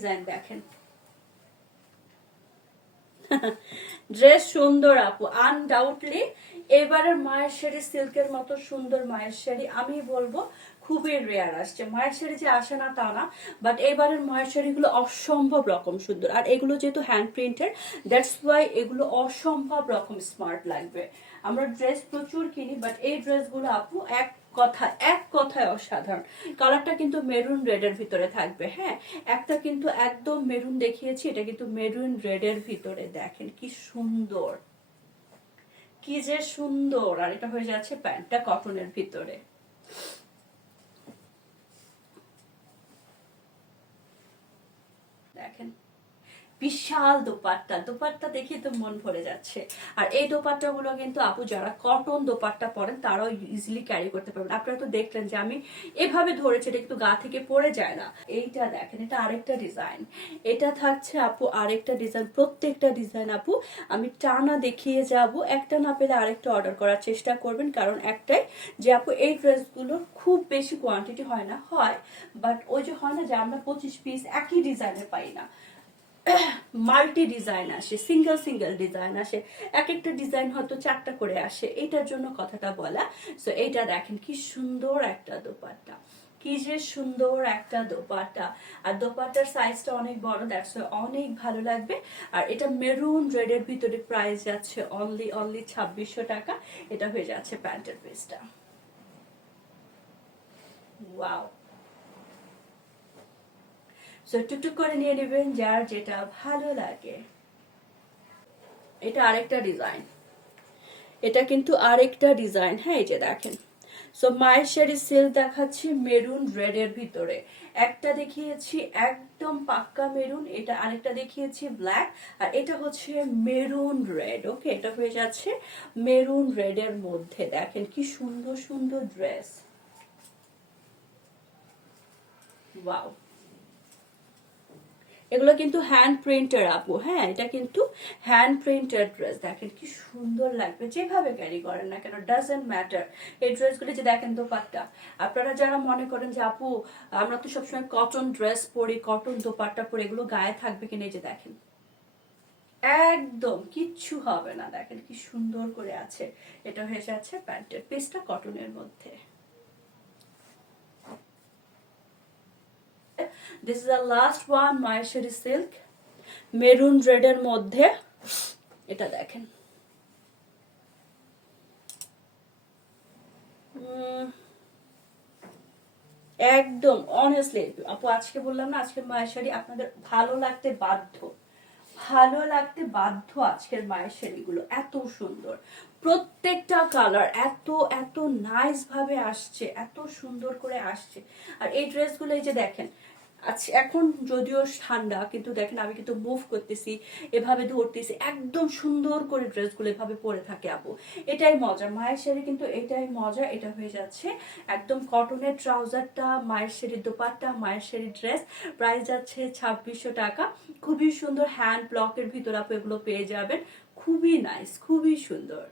Design দেখেন। Dress সুন্দর আপু আনডাউটলি এবারের মায়ের শাড়ি সিল্কের মতো সুন্দর মায়ের শাড়ি, আমি বলব খুবই রেয়ার আসছে। মায়ের শাড়ি যে আসে না তা না বাট এবারের মায়ের শাড়িগুলো অসম্ভব রকম সুন্দর। আর এগুলো যেহেতু হ্যান্ড প্রিন্টের দ্যাটস ওয়াই এগুলো অসম্ভব রকম স্মার্ট লাগবে। আমরা ড্রেস প্রচুর কিনি বাট এই ড্রেসগুলো আপু এক কথা, এক কথায় অসাধারণ। কালারটা কিন্তু মেরুন রেডের ভিতরে থাকবে হ্যাঁ? একটা কিন্তু একদম মেরুন দেখিয়েছি, এটা কিন্তু মেরুন রেডের ভিতরে, দেখেন কি সুন্দর। কি যে সুন্দর, আর এটা হয়ে যাচ্ছে প্যান্টটা কটনের ভিতরে। দেখেন বিশাল দোপাট্টা। দোপাট্টা দেখে তো মন ভরে যাচ্ছে। আর এই দোপাট্টা গুলো কিন্তু আপু যারা কটন দোপাট্টা পরেন, তারাও ইজিলি ক্যারি করতে পারবেন। আপনারা তো দেখলেন যে আমি এভাবে ধরেছি, এটা কিন্তু গা থেকে পড়ে যায় না। এইটা দেখেন, এটা আরেকটা ডিজাইন এটা থাকছে আপু আরেকটা ডিজাইন প্রত্যেকটা ডিজাইন আপু আমি টানা দেখিয়ে যাব। একটা না পেলে আরেকটা অর্ডার করার চেষ্টা করবেন, কারণ একটাই যে আপু এই ড্রেসগুলোর খুব বেশি কোয়ান্টিটি হয় না। হয় বাট ওই যে হয় না যে আমরা পঁচিশ পিস একই ডিজাইনে পাই না। মাল্টি ডিজাইন আসে, সিঙ্গেল সিঙ্গেল ডিজাইন আসে এক একটা ডিজাইন হয়তো চারটা করে আসে এটার জন্য কথাটা বলা। সো এইটা দেখেন কি সুন্দর একটা দোপাট্টা, কি যে সুন্দর একটা দোপাট্টা। আর দোপাট্টার সাইজটা অনেক বড় দ্যাটস অনেক ভালো লাগবে। আর এটা মেরুন রেডের ভিতরে প্রাইস যাচ্ছে অনলি অনলি ছাব্বিশশো টাকা। এটা হয়ে যাচ্ছে প্যান্টের পিসটা ওয়াও সো টুকটুক করে নিয়ে নেবেন, যার যেটা ভালো লাগে। এটা আরেকটা ডিজাইন এটা কিন্তু আরেকটা ডিজাইন হ্যাঁ এই যে দেখেন। সো মায়ের শাড়ি সেল দেখাচ্ছি মেরুন রেড এর ভিতরে। একটা দেখিয়েছি একদম পাক্কা মেরুন এটা আরেকটা দেখিয়েছি ব্ল্যাক আর এটা হচ্ছে মেরুন রেড ওকে এটা হয়ে যাচ্ছে মেরুন রেড এর মধ্যে। দেখেন কি সুন্দর সুন্দর ড্রেস ওয়াও এগুলো কিন্তু হ্যান্ড প্রিন্টার আপু। হ্যাঁ এটা কিন্তু হ্যান্ড প্রিন্টার ড্রেস দেখেন কি সুন্দর লাগবে। যেভাবে ক্যারি করেন না কেন ডাজেন্ট ম্যাটার এই ড্রেসগুলো যে দেখেন দোপাট্টা। আপনারা যারা মনে করেন যে, আপু, আমরা তো সবসময় কটন ড্রেস পরি কটন দোপাট্টা পরি, এগুলো গায়ে থাকবে কিনা যে দেখেন। একদম কিচ্ছু হবে না। দেখেন কি সুন্দর করে আছে। এটা হয়ে যাচ্ছে প্যান্টের পিসটা কটনের মধ্যে। This is the last one Maheshwari silk maroon red এর মধ্যে, এটা দেখেন। একদম অনেস্টলি আপু, আজকে বললাম না আজকের শাড়ি আপনাদের ভালো লাগতে বাধ্য। ভালো লাগতে বাধ্য আজকের মায়ের শাড়িগুলো, এত সুন্দর। প্রত্যেকটা কালার এত এত নাইস ভাবে আসছে, এত সুন্দর করে আসছে। আর এই ড্রেসগুলো এই যে দেখেন আচ্ছা এখন যদিও ঠান্ডা, কিন্তু দেখেন আমি কিন্তু মুভ করতেছি, এভাবে ধরতেছি, একদম সুন্দর করে ড্রেসগুলো এভাবে পরে থাকে আপু। এটাই মজা। মায়ের শাড়ি কিন্তু এটাই মজা, এটা হয়ে যাচ্ছে একদম কটনের ট্রাউজারটা মায়ের শাড়ির দোপাট্টা, মায়ের শাড়ির ড্রেস প্রাইস যাচ্ছে ছাব্বিশশো টাকা। খুবই সুন্দর হ্যান্ড ব্লকের ভিতর আপু এগুলো পেয়ে যাবেন। খুবই নাইস খুবই সুন্দর।